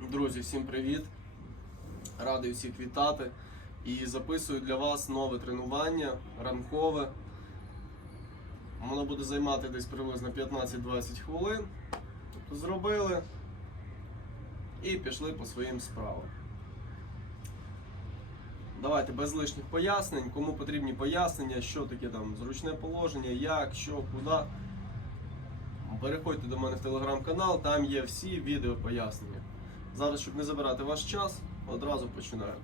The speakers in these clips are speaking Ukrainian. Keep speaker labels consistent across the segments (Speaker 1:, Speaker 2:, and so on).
Speaker 1: Друзі, всім привіт! Радий всіх вітати. І записую для вас нове тренування ранкове. Воно буде займати десь приблизно 15-20 хвилин. Тобто зробили і пішли по своїм справам. Давайте без лишніх пояснень. Кому потрібні пояснення, що таке там зручне положення, як, що, куди. Переходьте до мене в телеграм-канал, там є всі відео пояснення. Зараз, щоб не забирати ваш час, одразу починаю.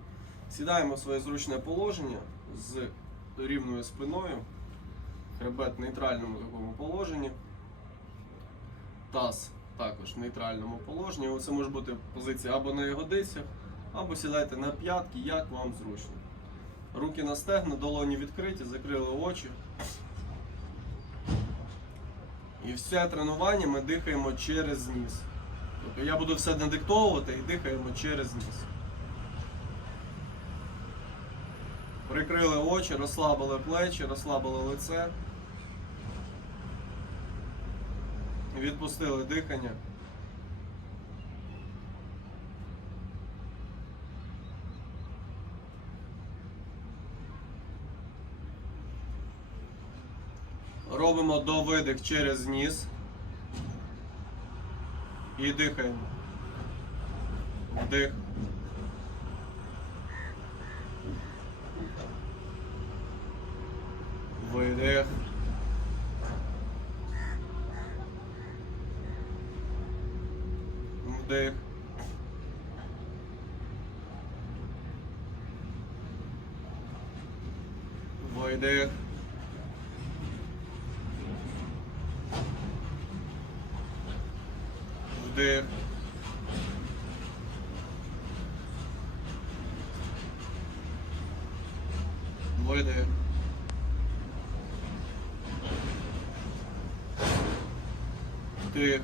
Speaker 1: Сідаємо в своє зручне положення з рівною спиною, хребет в нейтральному такому положенні, таз також в нейтральному положенні. Це може бути позиція або на ягодицях, або сідайте на п'ятки, як вам зручно. Руки на стегна, долоні відкриті, закрили очі. І все тренування ми дихаємо через ніс. Тобто я буду все надиктовувати і дихаємо через ніс. Прикрили очі, розслабили плечі, розслабили лице. Відпустили дихання. Робимо довидих через ніс. І дихаємо. Вдих. Видих. Вдих. Видих. сюди. Люди. Ти.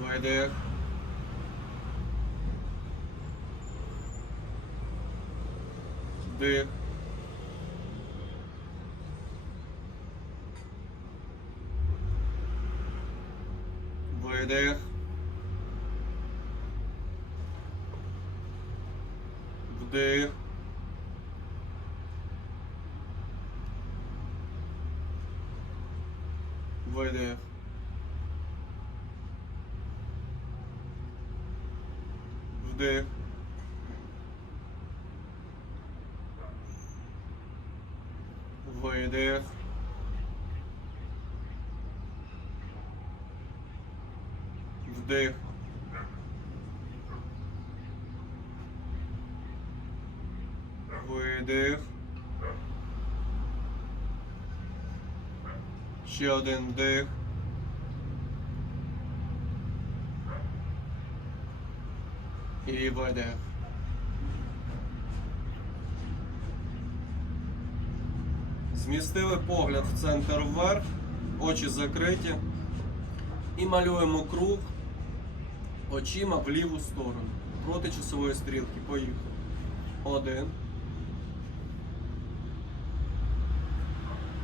Speaker 1: Видих. Вдих. Вдих. Видих. Вдих. Видих. Ще один вдих. І видих. Змістили погляд в центр вверх, очі закриті. І малюємо круг очима в ліву сторону. Проти часової стрілки. Поїхали. Один.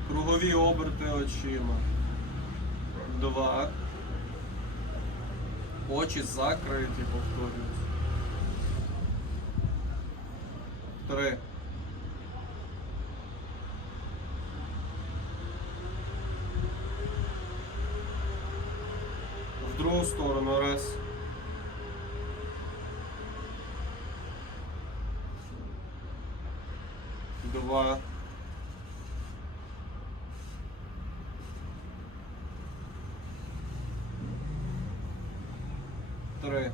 Speaker 1: Кругові оберти очима. Два. Очі закриті, повторююсь. Три. В другу сторону раз. Два. Три.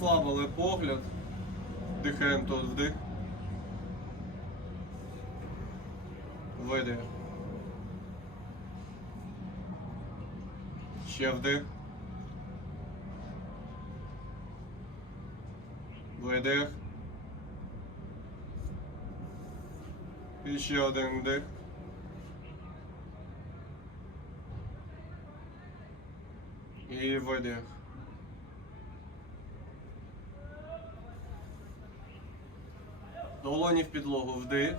Speaker 1: Розслабили погляд. Дихаємо тут вдих. Видих. Ще вдих. Видих. І ще один вдих. І видих. Долоні в підлогу вдих.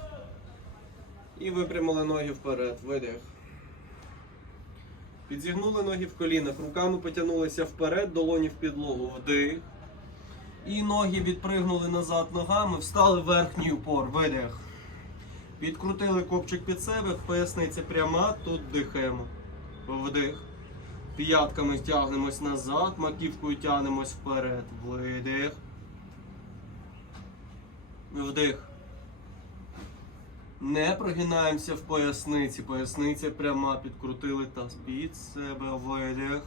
Speaker 1: І випрямили ноги вперед. Видих. Підзігнули ноги в колінах, руками потягнулися вперед, долоні в підлогу, вдих. І ноги відпригнули назад ногами, встали в верхній упор, видих. Підкрутили копчик під себе, поясниця пряма, тут дихаємо. Вдих. П'ятками тягнемось назад, маківкою тягнемось вперед. Видих. Вдих. Не прогинаємося в поясниці. Поясниця пряма, підкрутили таз під себе, видих.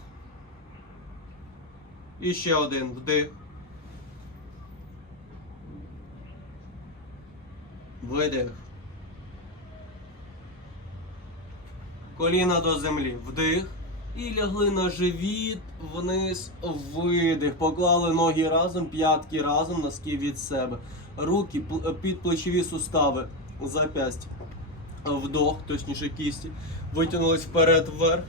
Speaker 1: І ще один вдих. Видих. Коліна до землі. Вдих. І лягли на живіт, вниз, видих. Поклали ноги разом, п'ятки разом, носки від себе. Руки пл- під плечові сустави, зап'ястя. Вдох, точніше кісті. Витягнулись вперед вверх.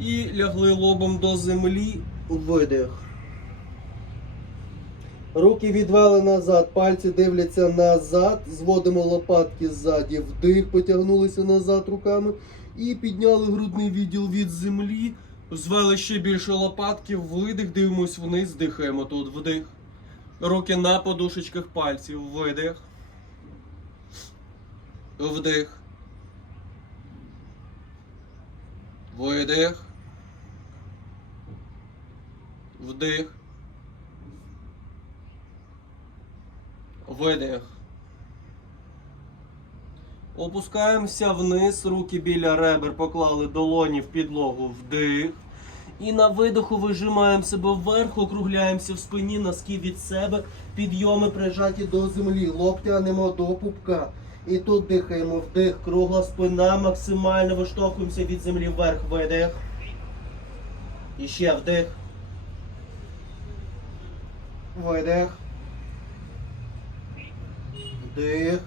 Speaker 1: І лягли лобом до землі. Видих. Руки відвели назад, пальці дивляться назад, зводимо лопатки ззаді, вдих, потягнулися назад руками і підняли грудний відділ від землі, звели ще більше лопатки, видих, дивимось вниз, дихаємо тут, вдих. Руки на подушечках пальців, видих. Вдих. Видих. Вдих. Видих. Опускаємося вниз, руки біля ребер, поклали долоні в підлогу, вдих. І на видоху вижимаємо себе вверх, округляємося в спині, носки від себе, підйоми прижаті до землі, локті тягнемо до пупка. І тут дихаємо, вдих, кругла спина, максимально виштовхуємося від землі вверх, видих. І ще вдих. Видих. Вдих.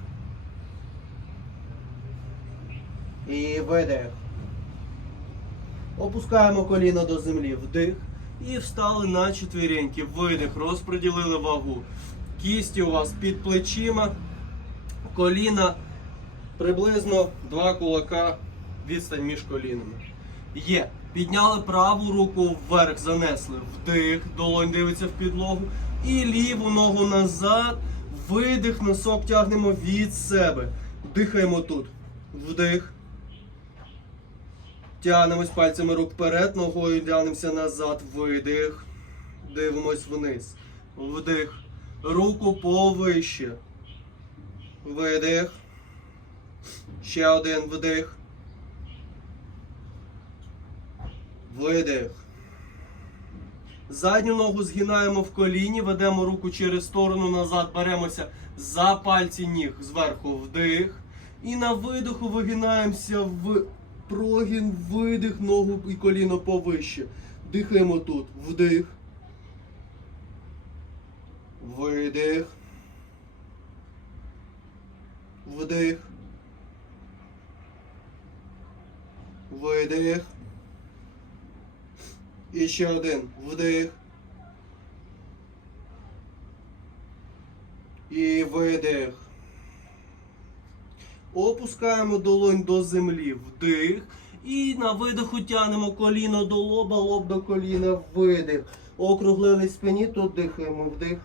Speaker 1: І видих. Опускаємо коліна до землі. Вдих. І встали на четвіреньки. Видих. Розподілили вагу. Кісті у вас під плечима. Коліна приблизно два кулака відстань між колінами. Є. Підняли праву руку вверх, занесли. Вдих, долонь дивиться в підлогу. І ліву ногу назад. Видих, носок тягнемо від себе. Дихаємо тут. Вдих. Тягнемось пальцями рук вперед, ногою тягнемося назад, видих. Дивимось вниз. Вдих. Руку повище. Видих. Ще один вдих. Видих. Задню ногу згинаємо в коліні, ведемо руку через сторону назад, беремося за пальці ніг зверху вдих. І на видоху вигинаємося в прогін, видих, ногу і коліно повище. Дихаємо тут. Вдих. Видих. Вдих. Видих. І ще один. Вдих. І видих. Опускаємо долонь до землі. Вдих. І на видиху тянемо коліно до лоба, лоб до коліна. Видих. Округлили спині, тут дихаємо. Вдих.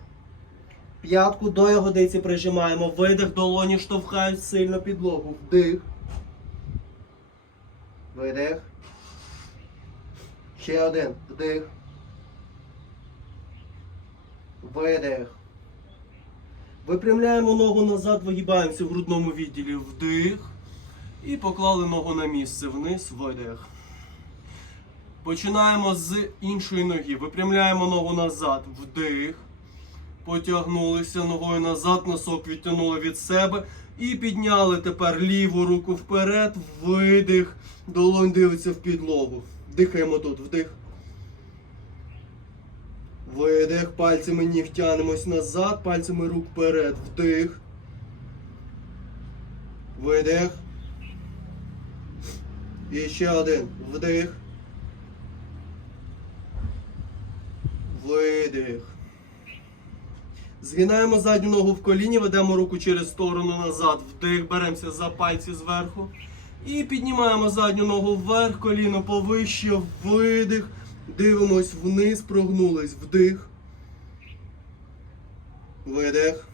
Speaker 1: П'ятку до ягодиці прижимаємо. Видих, долоні штовхають сильно підлогу. Вдих. Видих. Ще один. Вдих. Видих. Випрямляємо ногу назад, вигибаємося в грудному відділі. Вдих. І поклали ногу на місце. Вниз, видих. Починаємо з іншої ноги. Випрямляємо ногу назад. Вдих. Потягнулися ногою назад, носок відтягнули від себе. І підняли тепер ліву руку вперед, видих. Долонь дивиться в підлогу. Дихаємо тут, вдих. Видих, пальцями ніг тянемось назад, пальцями рук вперед. Вдих. Видих. І ще один. Вдих. Видих. Згинаємо задню ногу в коліні, ведемо руку через сторону назад. Вдих, беремося за пальці зверху. І піднімаємо задню ногу вверх, коліно повище, видих. Дивимось вниз, прогнулись. Вдих. Видих.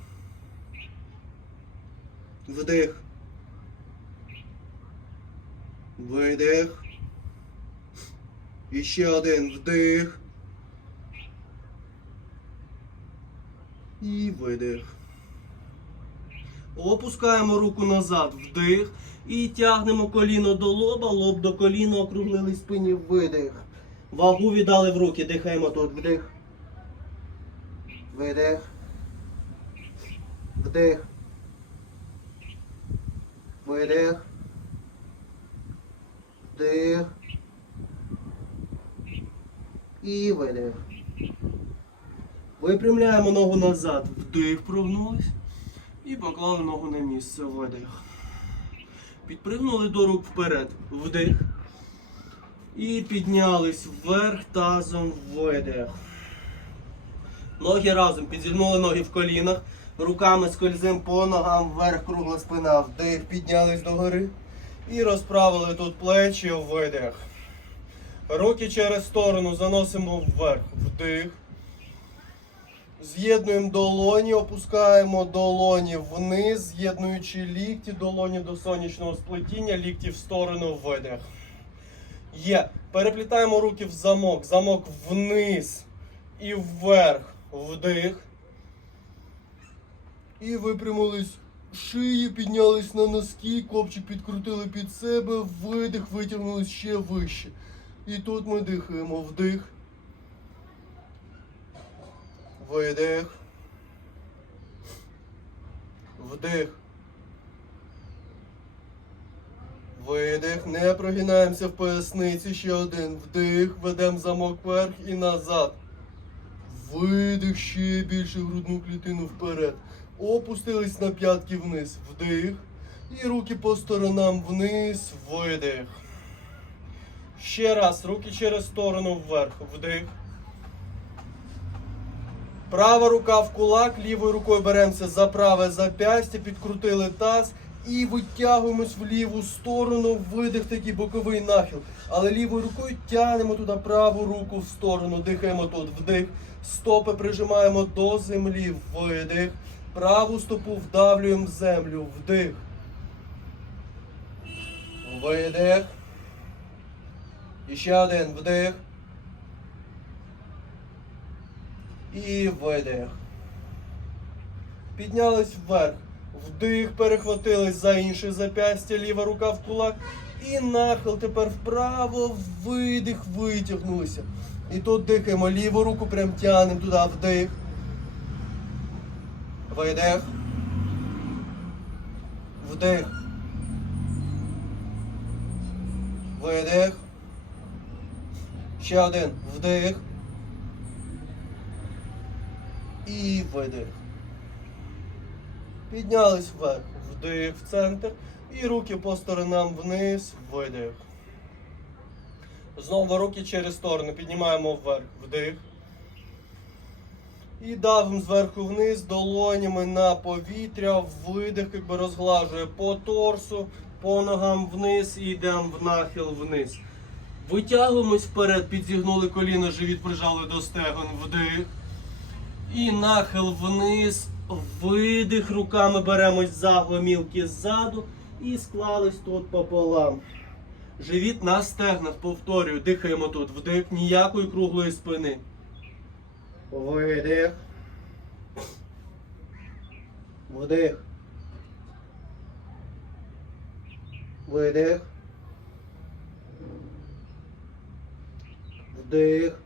Speaker 1: Вдих. Видих. І ще один вдих. І видих. Опускаємо руку назад, вдих. І тягнемо коліно до лоба, лоб до коліна, округлили спині, видих. Вагу віддали в руки, дихаємо тут, вдих. Видих. Вдих. Видих. Вдих. І видих. Випрямляємо ногу назад. Вдих, прогнулись. І поклали ногу на місце. Видих. Підпригнули до рук вперед. Вдих. І піднялись вверх тазом видих. Ноги разом. Підзігнули ноги в колінах. Руками скользим по ногам вверх, кругла спина. Вдих, піднялись догори. І розправили тут плечі, видих. Руки через сторону заносимо вверх. Вдих. З'єднуємо долоні, опускаємо долоні вниз, з'єднуючи лікті, долоні до сонячного сплетіння, лікті в сторону видих. Є. Переплітаємо руки в замок. Замок вниз і вверх. Вдих. І випрямились шиї, піднялись на носки, копчик підкрутили під себе, видих, витягнулись ще вище. І тут ми дихаємо. Вдих. Видих. Вдих. Видих. Не прогинаємося в поясниці. Ще один. Вдих. Ведемо замок вверх і назад. Видих. Ще більше грудну клітину вперед. Опустились на п'ятки вниз. Вдих. І руки по сторонам вниз. Видих. Ще раз. Руки через сторону вверх. Вдих. Права рука в кулак, лівою рукою беремося за праве зап'ястя, підкрутили таз і витягуємось в ліву сторону, видих такий боковий нахил. Але лівою рукою тягнемо туди праву руку в сторону, дихаємо тут, вдих, стопи прижимаємо до землі, видих, праву стопу вдавлюємо в землю, вдих. Видих. І ще один вдих. І видих. Піднялись вверх. Вдих, перехватились за інше зап'ястя, ліва рука в кулак. І нахил тепер вправо, видих, витягнулися. І тут дихаємо. Ліву руку прям тянемо туди, вдих. Видих. Вдих. Видих. Ще один. Вдих. І видих. Піднялись вверх. Вдих в центр. І руки по сторонам вниз. Видих. Знову руки через сторони. Піднімаємо вверх. Вдих. І давимо зверху вниз долонями на повітря. Видих, якби розглажує по торсу, по ногам вниз і йдемо в нахил вниз. Витягуємось вперед, підзігнули коліно, живіт прижали до стегон. Вдих. І нахил вниз, видих, руками беремось за гомілки ззаду і склались тут пополам. Живіт на стегнах, повторюю, дихаємо тут. Вдих, ніякої круглої спини. Видих. Вдих. Видих. Вдих.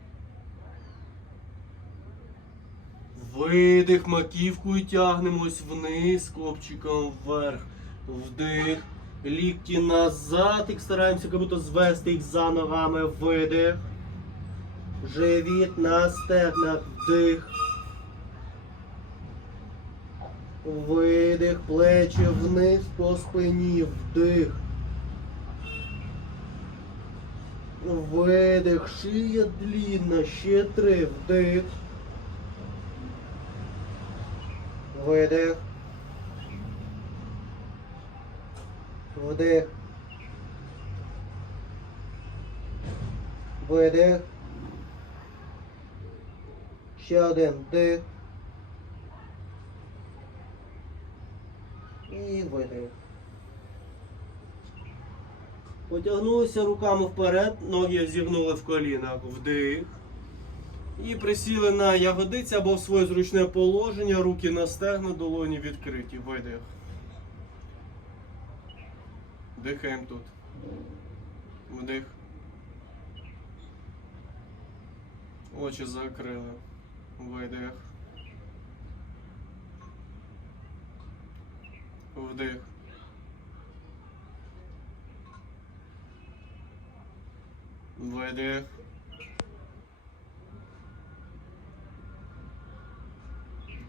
Speaker 1: Видих, маківкою тягнемось вниз, копчиком вверх. Вдих. Лікті назад. І стараємося як будто звести їх за ногами. Видих. Живіт на стегнах. Вдих. Видих. Плечі вниз по спині. Вдих. Видих. Шия длінна. Ще три. Вдих.
Speaker 2: Видих. Вдих. Видих. Ще один вдих. І видих. Потягнулися руками вперед, ноги зігнули в колінах. Вдих. І присіли на ягодиці або в своє зручне положення, руки на стегна, долоні відкриті. Видих. Дихаємо тут. Вдих. Очі закрили. Видих. Вдих. Видих.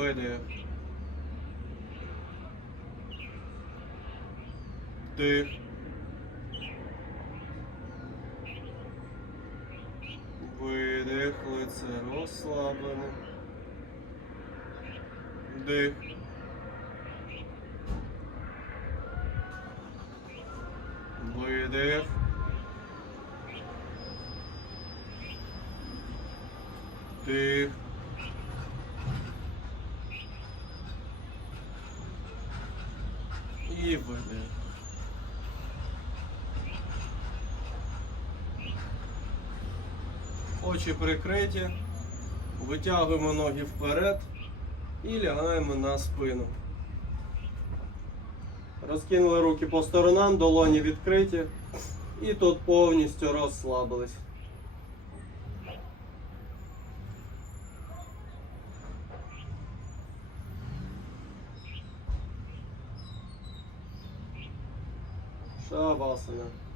Speaker 2: Видих. Вдих. Видих, лице розслаблене. Вдих. Видих. Вдих. І видих. Очі прикриті. Витягуємо ноги вперед і лягаємо на спину. Розкинули руки по сторонам, долоні відкриті. І тут повністю розслабились. havasını.